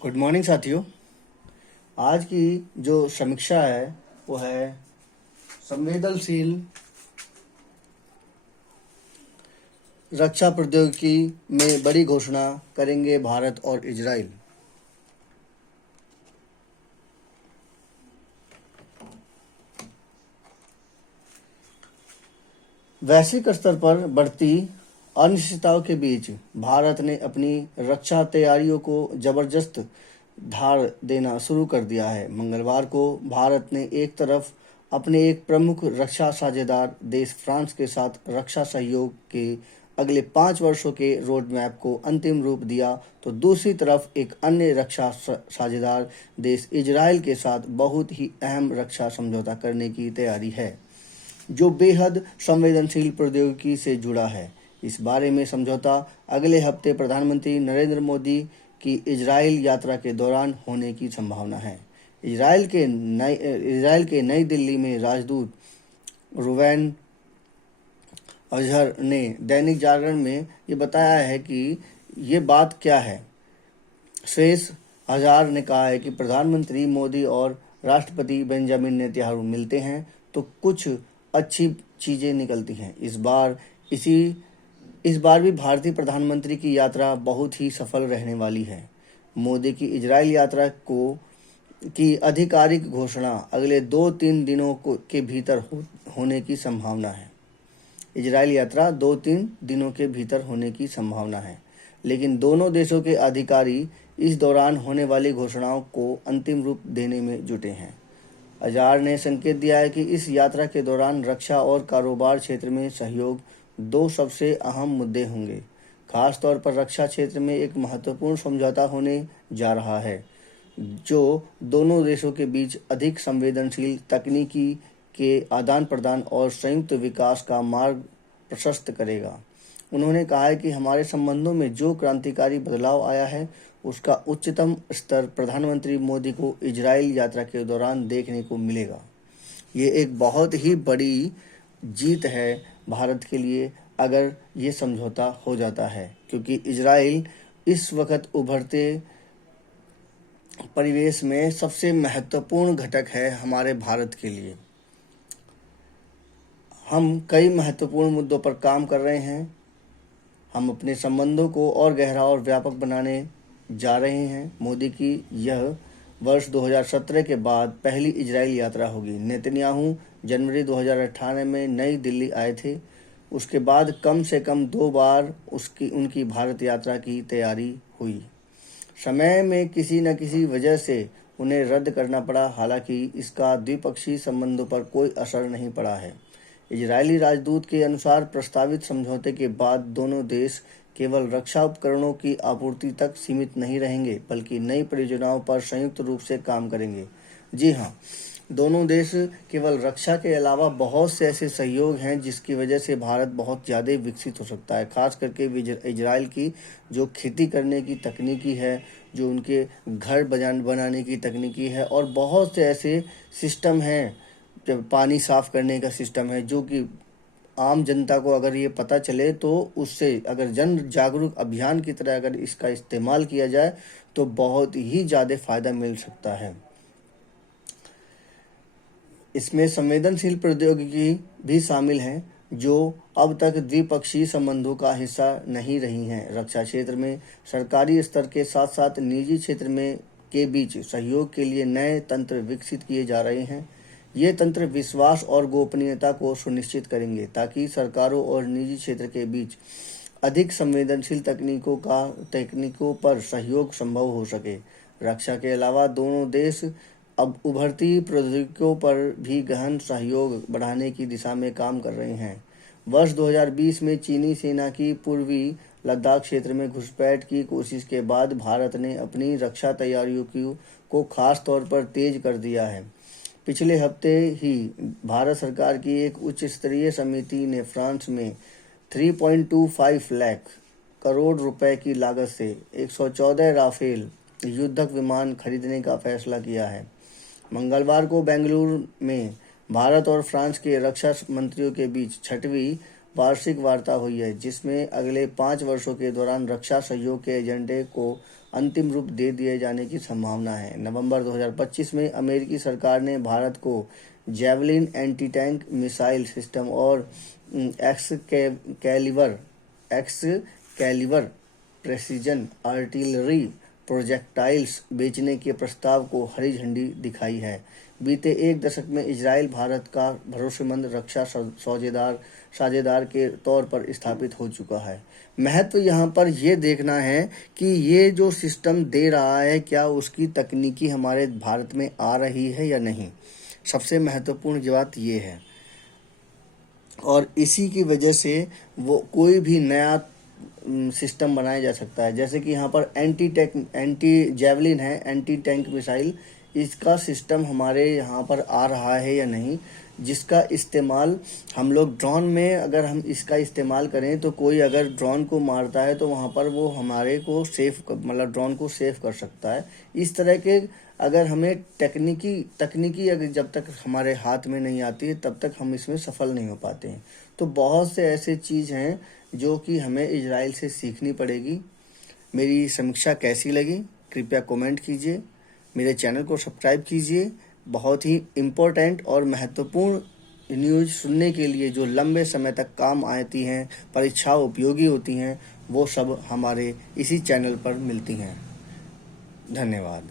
Good morning साथियों। आज की जो समीक्षा है वो है संवेदनशील रक्षा प्रौद्योगिकी में बड़ी घोषणा करेंगे भारत और इजराइल। वैश्विक स्तर पर बढ़ती अनिश्चितताओं के बीच भारत ने अपनी रक्षा तैयारियों को जबरदस्त धार देना शुरू कर दिया है। मंगलवार को भारत ने एक तरफ अपने एक प्रमुख रक्षा साझेदार देश फ्रांस के साथ रक्षा सहयोग के अगले 5 वर्षों के रोड मैप को अंतिम रूप दिया, तो दूसरी तरफ एक अन्य रक्षा साझेदार देश इजराइल के साथ बहुत ही अहम रक्षा समझौता करने की तैयारी है, जो बेहद संवेदनशील प्रौद्योगिकी से जुड़ा है। इस बारे में समझौता अगले हफ्ते प्रधानमंत्री नरेंद्र मोदी की इजराइल यात्रा के दौरान होने की संभावना है। इजराइल के नई दिल्ली में राजदूत रुवेन अजहर ने दैनिक जागरण में ये बताया है कि ये बात क्या है। शेष हजार ने कहा है कि प्रधानमंत्री मोदी और राष्ट्रपति बेंजामिन नेतन्याहू मिलते हैं तो कुछ अच्छी चीज़ें निकलती हैं। इस बार भी भारतीय प्रधानमंत्री की यात्रा बहुत ही सफल रहने वाली है। मोदी की इजराइल यात्रा की आधिकारिक घोषणा अगले 2-3 दिनों के भीतर होने की संभावना है। इजराइल यात्रा 2-3 दिनों के भीतर होने की संभावना है, लेकिन दोनों देशों के अधिकारी इस दौरान होने वाली घोषणाओं को अंतिम रूप देने में जुटे हैं। अजहर ने संकेत दिया है कि इस यात्रा के दौरान रक्षा और कारोबार क्षेत्र में सहयोग दो सबसे अहम मुद्दे होंगे। खास तौर पर रक्षा क्षेत्र में एक महत्वपूर्ण समझौता होने जा रहा है, जो दोनों देशों के बीच अधिक संवेदनशील तकनीकी के आदान प्रदान और संयुक्त विकास का मार्ग प्रशस्त करेगा। उन्होंने कहा है कि हमारे संबंधों में जो क्रांतिकारी बदलाव आया है उसका उच्चतम स्तर प्रधानमंत्री मोदी को इजराइल यात्रा के दौरान देखने को मिलेगा। ये एक बहुत ही बड़ी जीत है भारत के लिए अगर ये समझौता हो जाता है, क्योंकि इजराइल इस वक्त उभरते परिवेश में सबसे महत्वपूर्ण घटक है हमारे भारत के लिए। हम कई महत्वपूर्ण मुद्दों पर काम कर रहे हैं। हम अपने संबंधों को और गहरा और व्यापक बनाने जा रहे हैं। मोदी की यह वर्ष 2017 के बाद पहली इजराइल यात्रा होगी। नेतन्याहू जनवरी 2018 में नई दिल्ली आए थे। उसके बाद कम से कम 2 बार उनकी भारत यात्रा की तैयारी हुई। समय में किसी न किसी वजह से उन्हें रद्द करना पड़ा, हालांकि इसका द्विपक्षीय संबंधों पर कोई असर नहीं पड़ा है। इजरायली राजदूत के अनुसार प्रस्तावित समझौते के बाद दोनों देश केवल रक्षा उपकरणों की आपूर्ति तक सीमित नहीं रहेंगे, बल्कि नई परियोजनाओं पर संयुक्त रूप से काम करेंगे। जी हाँ, दोनों देश केवल रक्षा के अलावा बहुत से ऐसे सहयोग हैं जिसकी वजह से भारत बहुत ज़्यादा विकसित हो सकता है। खास करके इजराइल की जो खेती करने की तकनीकी है, जो उनके घर बनाने की तकनीकी है, और बहुत से ऐसे सिस्टम हैं, जब पानी साफ़ करने का सिस्टम है, जो कि आम जनता को अगर ये पता चले तो उससे अगर जन जागरूक अभियान की तरह अगर इसका इस्तेमाल किया जाए तो बहुत ही ज़्यादा फ़ायदा मिल सकता है। इसमें संवेदनशील प्रौद्योगिकी भी शामिल हैं जो अब तक द्विपक्षीय संबंधों का हिस्सा नहीं रही हैं। रक्षा क्षेत्र में सरकारी स्तर के साथ साथ निजी क्षेत्र में के बीच सहयोग के लिए नए तंत्र विकसित किए जा रहे हैं। ये तंत्र विश्वास और गोपनीयता को सुनिश्चित करेंगे ताकि सरकारों और निजी क्षेत्र के बीच अधिक संवेदनशील तकनीकों पर सहयोग संभव हो सके। रक्षा के अलावा दोनों देश अब उभरती प्रौद्योगिकियों पर भी गहन सहयोग बढ़ाने की दिशा में काम कर रहे हैं। वर्ष 2020 में चीनी सेना की पूर्वी लद्दाख क्षेत्र में घुसपैठ की कोशिश के बाद भारत ने अपनी रक्षा तैयारियों को खास तौर पर तेज कर दिया है। पिछले हफ्ते ही भारत सरकार की एक उच्च स्तरीय समिति ने फ्रांस में 3.25 लाख करोड़ रुपए की लागत से 114 राफेल युद्धक विमान खरीदने का फैसला किया है। मंगलवार को बेंगलुरु में भारत और फ्रांस के रक्षा मंत्रियों के बीच 6वीं वार्षिक वार्ता हुई है, जिसमें अगले 5 वर्षों के दौरान रक्षा सहयोग के एजेंडे को अंतिम रूप दे दिए जाने की संभावना है। नवंबर 2025 में अमेरिकी सरकार ने भारत को javelin anti tank missile system और एक्सकैलिबर प्रेसिजन आर्टिलरी प्रोजेक्टाइल्स बेचने के प्रस्ताव को हरी झंडी दिखाई है। बीते एक दशक में इजराइल भारत का भरोसेमंद रक्षा साझेदार के तौर पर स्थापित हो चुका है। महत्व यहाँ पर ये देखना है कि ये जो सिस्टम दे रहा है, क्या उसकी तकनीकी हमारे भारत में आ रही है या नहीं। सबसे महत्वपूर्ण बात ये है, और इसी की वजह से वो कोई भी नया सिस्टम बनाया जा सकता है। जैसे कि यहाँ पर एंटी जैवलिन है, एंटी टैंक मिसाइल, इसका सिस्टम हमारे यहाँ पर आ रहा है या नहीं, जिसका इस्तेमाल हम लोग ड्रोन में, अगर हम इसका इस्तेमाल करें तो कोई अगर ड्रोन को मारता है तो वहाँ पर वो हमारे को मतलब ड्रोन को सेव कर सकता है। इस तरह के अगर हमें तकनीकी अगर जब तक हमारे हाथ में नहीं आती है तब तक हम इसमें सफल नहीं हो पाते हैं। तो बहुत से ऐसे चीज़ हैं जो कि हमें इजराइल से सीखनी पड़ेगी। मेरी समीक्षा कैसी लगी कृपया कमेंट कीजिए, मेरे चैनल को सब्सक्राइब कीजिए। बहुत ही इम्पोर्टेंट और महत्वपूर्ण न्यूज़ सुनने के लिए जो लंबे समय तक काम आती हैं, परीक्षा उपयोगी होती हैं, वो सब हमारे इसी चैनल पर मिलती हैं। धन्यवाद।